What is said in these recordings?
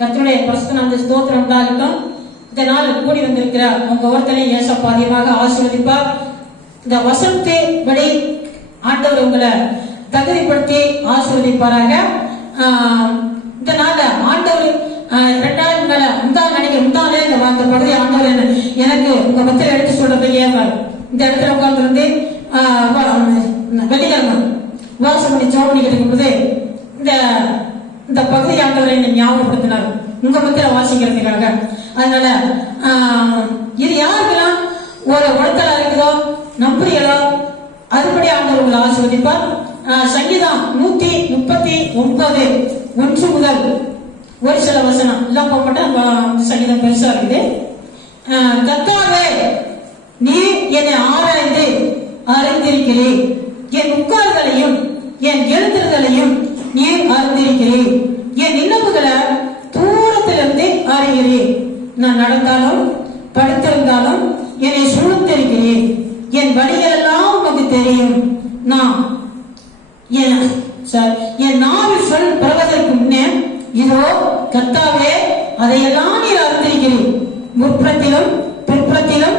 கர்த்தருடைய பிரசன அந்த ஸ்தோத்திரம் உண்டாகட்டும் இந்த நாள் கூடி வந்திருக்கிற உங்க ஒருத்தனையும் ஏசப்பா அதிகமாக ஆசீர்வதிப்பார். இந்த வசனத்தை படி ஆண்டவர் உங்களை தகுதிப்படுத்தி ஆசீர்வதிப்பாராக. இந்த நாள்ல ஆண்டவர் ரெண்டாயிரம் மேல முந்தா நினைக்க முந்தாலே இந்த அந்த பகுதி ஆண்டவர் என்ன- எனக்கு உங்க பத்திர எடுத்து சொல்றது ஏன் இந்த இடத்துல உட்கார்ந்து இருந்து வெள்ளிக்கிழமை வாசம் பண்ணி ஜோம் பண்ணிக்கிட்டு இருக்கும்போது இந்த இந்த பகுதி ஆண்டவரை என்னை ஞாபகப்படுத்தினார். உங்க பத்திர வாசிக்கிறதுக்காக. அதனால இது யாருக்கெல்லாம் ஒரு உடத்தலா இருக்குதோ நம்புறீங்களோ அதுபடி ஆண்டவர் உங்களை ஆசிர்வதிப்பார் சங்கீதம் நூத்தி முப்பத்தி ஒன்பது ஒன்று முதல் ஒரு சில வசனம். எல்லாம் போக சங்கீதம் பெருசா இருக்குது. கத்தாவே நீ என்னை ஆராய்ந்து அறிந்திருக்கிறேன் என் உட்கார்களையும் என் எழுத்துதலையும் நீ அறிந்திருக்கிறேன் நான் நடந்தாலும் படுத்திருந்தாலும் என்னை சூழ்ந்திருக்கிறேன் என் வழிகளெல்லாம் உனக்கு தெரியும். நான் என் சார், என் நாவில் சொல் பிறவதற்கு முன்னே இதோ கர்த்தாவே அதையெல்லாம் நீர் அறிந்திருக்கிறேன் முற்புறத்திலும் பிற்பத்திலும்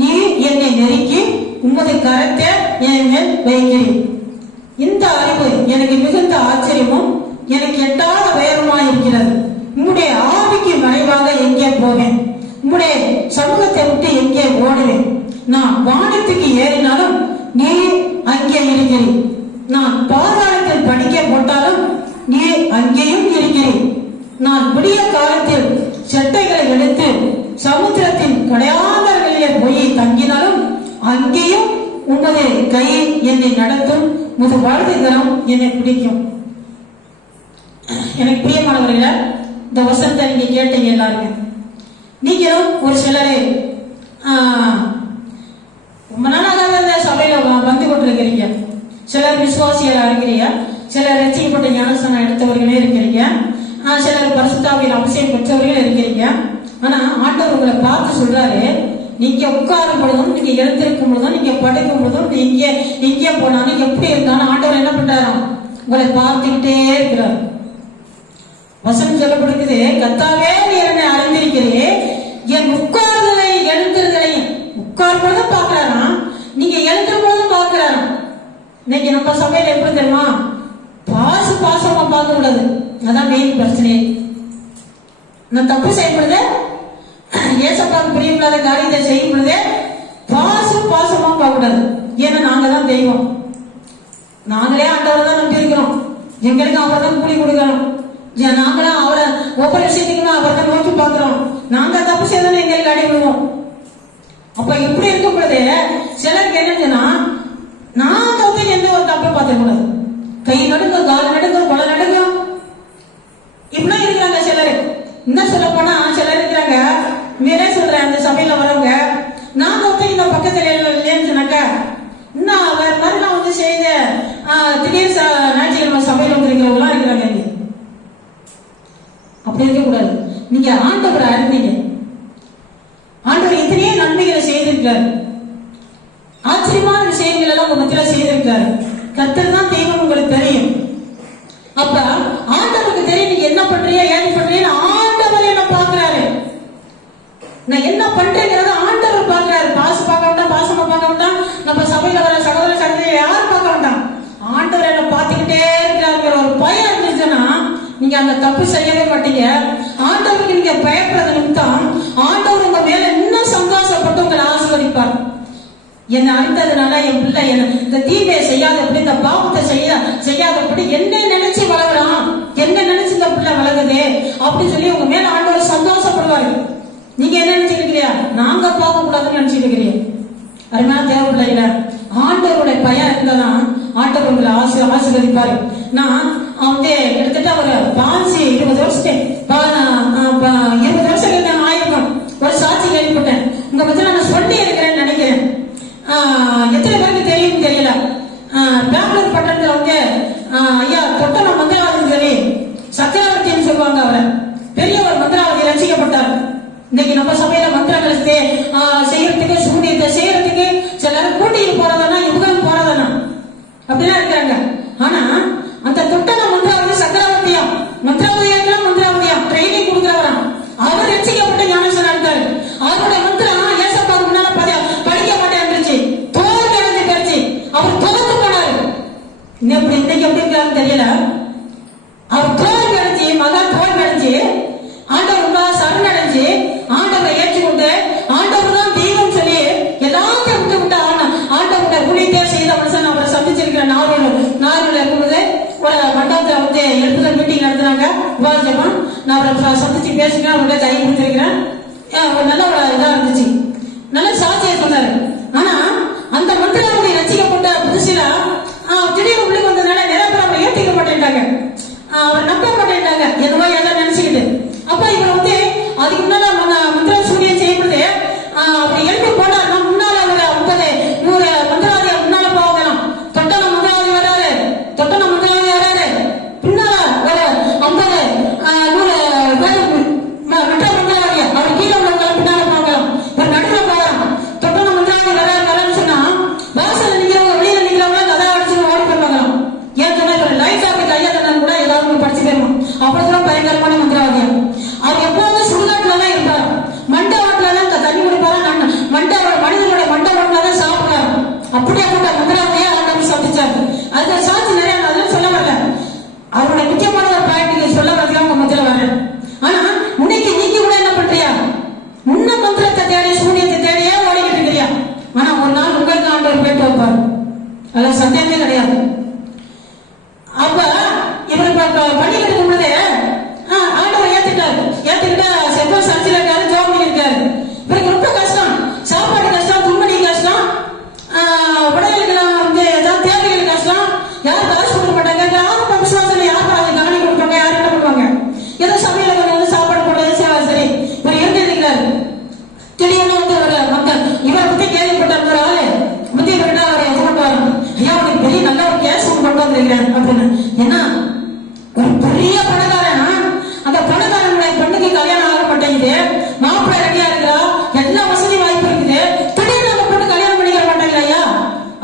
நீ என்னை நெருக்கி உமது கரத்தை என் மேல் வைக்கிறேன் இந்த அறிவு எனக்கு மிகுந்த ஆச்சரியமும் எனக்கு எட்டாத உயரமாயிருக்கிறது இருக்கிறது உம்முடைய ஆவிக்கு மறைவாக எங்கே போவேன் உம்முடைய சமூகத்தை விட்டு எங்கே ஓடுவேன்? நான் வானத்துக்கு ஏறினாலும் நீ அங்கே இருக்கிறேன் நான் பாதாளத்தில் படிக்க போட்டாலும் நீ அங்கேயும் இருக்கிறேன் நான் விடிய காலத்தில் செட்டைகளை எடுத்து சமுத்திரத்தின் கடையாளர்களிலே போய் தங்கினாலும் அங்கேயும் உமது கை என்னை நடத்தும். முது வாழ்வு தரம் என்னை பிடிக்கும். எனக்கு பிரியமானவர்கள இந்த வசனத்தை நீங்க கேட்டீங்க எல்லாருமே. நீங்களும் ஒரு சிலர் ரொம்ப நாளாக இந்த சபையில வந்து கொண்டிருக்கிறீங்க. சிலர் விசுவாசிகளா இருக்கிறீங்க சிலர் ரசிக்கப்பட்ட ஞானசனம் எடுத்தவர்களே இருக்கிறீங்க. சிலர் பரிசுத்தாவியில் அபிஷேகம் பெற்றவர்கள் இருக்கிறீங்க. ஆனா ஆண்டவர் உங்களை பார்த்து சொல்றாரு நீங்க உட்காரும் பொழுதும் நீங்க எழுந்திருக்கும் பொழுதும் நீங்க படுக்கும் பொழுதும் நீங்க எங்கே போனாலும் எப்படி இருந்தாலும் ஆண்டவர் என்ன பண்றாராம்? உங்களை பார்த்துக்கிட்டே இருக்கிறார். வசனம் சொல்லப்படுகிறது கத்தாவே நீ என்னை அறிந்திருக்கிறேன் என் உட்கார்தலை எழுந்திருதலை உட்கார் பொழுதும் நீங்க எழுந்திரு பொழுதும் பார்க்கிறாராம் இன்னைக்கு நம்ம சபையில எப்படி தெரியுமா? பாசு பாசமா பார்க்க கூடாது அதான் மெயின் பிரச்சனை நான் தப்பு செய்யும் பொழுது பிரியமில்லாத காரியத்தை செய்யும் பொழுது பாசு பாசமா பார்க்க கூடாது ஏன்னா நாங்க தான் தெய்வம். நாங்களே ஆண்டவரை தான் நம்பி இருக்கிறோம். எங்களுக்கு அவரை தான் கூலி கொடுக்கணும். நாங்களாம் அவரை ஒவ்வொரு விஷயத்துக்குமே அவர் தான் நோக்கி பாக்குறோம் நாங்க தப்பு செய்தாலும் எங்களுக்கு அடி விடுவோம் அப்ப இப்படி இருக்கும் பொழுது சிலருக்கு என்னதுன்னா நான் தப்பு எந்த ஒரு தப்பை பார்த்துக்க கூடாது. கை நடுங்க கால் நடுங்க கொலை நடுங்க. இப்படிலாம் இருக்கிறாங்க சிலர். என்ன சொல்ல போனா சிலர் இருக்கிறாங்க. மீறே சொல்றேன் அந்த சபையில வரவங்க நான் தப்பு இந்த பக்கத்துல இல்லைன்னு சொன்னாக்க இன்னும் வேற மாதிரி நான் வந்து செய்த ஆஹ், திடீர் ச- ஞாயிற்றுக்கிழமை சபையில வந்திருக்கிறவங்களாம் இருக்கிறாங்க இங்க. அப்படி இருக்க கூடாது. நீங்க ஆண்டவரை அறிந்தீங்க. ஆண்டவர் எத்தனையோ நன்மைகளை செய்திருக்கிறார். ஆச்சரியமான விஷயங்கள் எல்லாம் உங்க மத்தியில செய்திருக்கிறார். கத்தர் தான் தெய்வம் உங்களுக்கு தெரியும் அப்ப ஆண்டவருக்கு தெரியும் நீங்க என்ன பண்றீங்க ஏது பண்றீங்க ஆண்டவர் என்ன பாக்குறாரு நான் என்ன பண்றேங்கிறத ஆண்டவர் பாக்குறாரு பாசு பார்க்க வேண்டாம் பாசமா பார்க்க வேண்டாம் நம்ம சபையில வர சகோதர சகோதரி யாரும் பார்க்க வேண்டாம் ஆண்டவர் என்ன பார்த்துக்கிட்டே இருக்கிறாருங்கிற ஒரு பயம் இருந்துச்சுன்னா நீங்க அந்த தப்பு செய்யவே மாட்டீங்க. ஆண்டவருக்கு நீங்க பயப்படுறது நிமித்தம் ஆண்டவர் உங்க மேல இன்னும் சந்தோஷப்பட்டு உங்களை ஆசீர்வதிப்பார். என்னை அறிந்ததுனால என் பிள்ளை என்ன இந்த தீமையை செய்யாதபடி இந்த பாவத்தை செய்ய செய்யாதபடி என்ன நினைச்சு வளர்கிறான். என்ன நினைச்சு இந்த பிள்ளை வளருதே அப்படின்னு சொல்லி உங்க மேல ஆண்டவர் சந்தோஷப்படுவாரு. நீங்க என்ன நினைச்சிருக்கிறியா நாங்க பார்க்க கூடாதுன்னு நினைச்சிருக்கிறீங்க அருமையான தேவ பிள்ளைகள ஆண்டவருடைய பயம் இருந்ததான் ஆண்டவர் உங்களை ஆசி ஆசீர்வதிப்பாரு. நான் வந்து கிட்டத்தட்ட ஒரு பாஞ்சு இருபது வருஷத்து இருபது ನೀವು ಎಂತಕ್ಕೆ ಎಂತಕ್ಕೆ ಅಂತ தெரியல. அவர் தோல் கடைஞ்சி மகன் தோல் கடைஞ்சி ஆண்டவர் உண்மை சரணடைஞ்சு ஆண்டவரை ஏற்றுக்கொண்டு ஆண்டவர் தான் தெய்வம் சொல்லி எல்லாத்தையும் விட்டு விட்டு ஆனா ஆண்டவர்கிட்ட குடித்தே செய்த மனுஷன் அவரை சந்திச்சிருக்கிற நாரோடு நாரோட இருக்கும்போது ஒரு மண்டபத்தை வந்து எழுப்புதல் மீட்டிங் நடத்துனாங்க. உபாசம் நான் அவரை சந்திச்சு பேசினேன் அவருடைய கை கொடுத்துருக்கிறேன். நல்ல ஒரு இதாக இருந்துச்சு. நல்ல சாட்சியை சொன்னாரு. ஆனா அந்த மண்டலம் ரசிக்கப்பட்ட புதுசில திடீர்னு உள்ளுக்கு வந்ததுனால நிறைய ஏற்றிக்க அவரை மாட்டேன்ட்டாங்க. ஆஹ் அவர் நம்ப மாட்டேன்ட்டாங்க.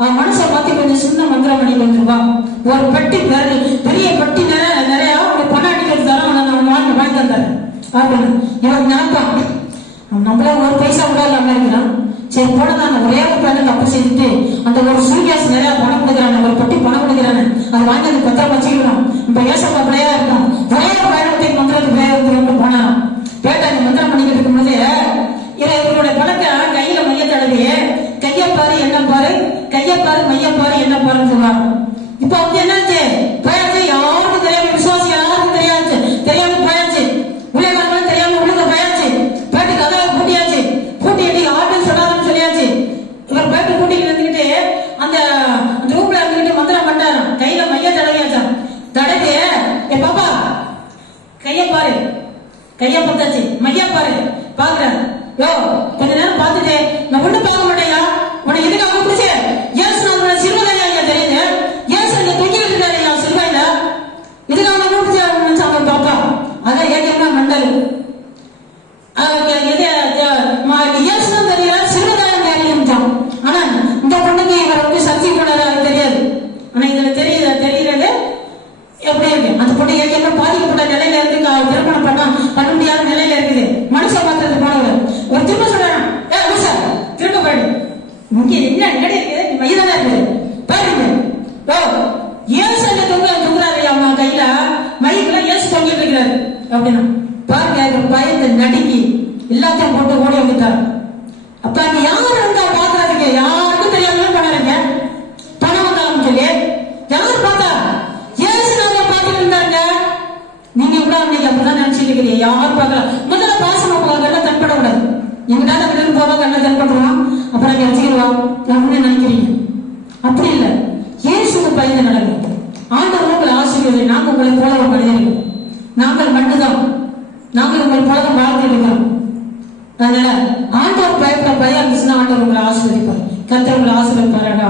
அவன் மனசை மாத்தி கொஞ்சம் சின்ன மந்திரம் பண்ணி வந்துருவான் ஒரு பெட்டி பெரிய பெரிய பெட்டி நிறைய நிறைய ஒரு பணம் அடிக்கிறது தரம் அதை நான் வாங்கி வாங்கி தந்தாரு அப்படின்னு. இவன் நினைப்பான் அவன் நம்மள ஒரு பைசா கூட இல்லாம இருக்கிறான். சரி போனதான் ஒரே ஒரு பேருக்கு தப்பு செய்துட்டு அந்த ஒரு சூர்யாஸ் நிறைய பணம் கொடுக்குறான் ஒரு பட்டி பணம் கொடுக்குறானு அது வாங்கி அது பத்திரம் வச்சுக்கணும் இப்ப ஏசப்பா பிள்ளையா இருக்கும் ஒரே ஒரு பயணத்தை மந்திரத்துக்கு பிரயோகத்துக்கு கொண்டு போனான். பேட்டை மந்திரம் பண்ணிக்கிட்டு இருக்கும்போது இவ இவருடைய பணத்தை கையில மையத்தடவையே தடவி கைய பாரு என்ன பாரு கைய பாரு மைய பாரு என்ன பாருன்னு சொல்றாங்க. இப்ப வந்து என்னாச்சு? போயாச்சு. யாருக்கும் தெரியாம விசுவாசி யாருக்கும் தெரியாச்சு. தெரியாம பயாச்சு. உலகம் தெரியாம உள்ளுக்க பயாச்சு. பேட்டு கதவை பூட்டியாச்சு. பூட்டிட்டு ஆட்டுன்னு சொல்லாதுன்னு சொல்லியாச்சு. இவர் பேட்டு பூட்டிட்டு இருந்துகிட்டு அந்த அந்த ரூம்ல இருந்துகிட்டு மந்திரம் பண்ணாரு கையில மைய தடவையாச்சான் தடவை அதான் ஏற்றம்னா மண்டல்? எது இயேசுதான் தெரியல சிறுவதாயம் தெரியும் ஆனா இந்த பொண்ணுக்கு இவர் வந்து சர்ச்சை போனாரு அது தெரியாது ஆனா இதுல தெரியுது தெரியுறது எப்படி இருக்கு அந்த பொண்ணு ஏற்கனவே பாதிக்கப்பட்ட நிலையில இருக்கு க- திருமணம் பண்ண பண்ண முடியாத நிலையில இருக்குது மனுஷ மாத்திரத்து போனவர் ஒரு திரும்ப சொல்றாங்க ஏ மனுஷா திரும்ப போயிடு இங்க என்ன நிலை இருக்குது நீ மையதானே இருக்குது பாருங்க ஓ ஏசு அங்க தொங்க தொங்குறாரு அவங்க கையில மைக்குள்ள ஏசு தொங்கிட்டு இருக்கிறாரு அப்படின்னா பாருங்க இவர் பயந்து நடுங்கி எல்லாத்தையும் போட்டு ஓடி வந்துட்டார் அப்ப அங்க யார் இருந்தா பாக்குறாருங்க யாருக்கும் தெரியாம பண்ணுறீங்க பணம் வந்தாலும் சொல்லி யார் பார்த்தா? ஏசு நம்ம பார்த்துட்டு இருந்தாருங்க. நீங்க கூட அன்னைக்கு அப்படிதான் நினைச்சிட்டு இருக்கிறீங்க யார் பார்க்கல. முதல்ல பாசமா போவாங்க தன்பட கூடாது எங்கிட்ட விட்டு போவாங்க கண்ணை அப்புறம் அங்கே வச்சுக்கிடுவான் அப்படின்னு நினைக்கிறீங்க? அப்படி இல்லை இயேசுக்கு பயந்து நடக்கும் ஆண்டவர் உங்களை ஆசீர்வதி நாங்க உங்களை போல ஒரு மனிதர்கள் நாங்கள் மட்டும்தான் நாங்கள் உங்களை போல தான் வாழ்ந்து இருக்கிறோம் அதனால பயம் இருந்துச்சுன்னா ஆண்டவர் உங்களை ஆசிரியப்பார் கத்தர் உங்களை ஆசிரியப்பாரா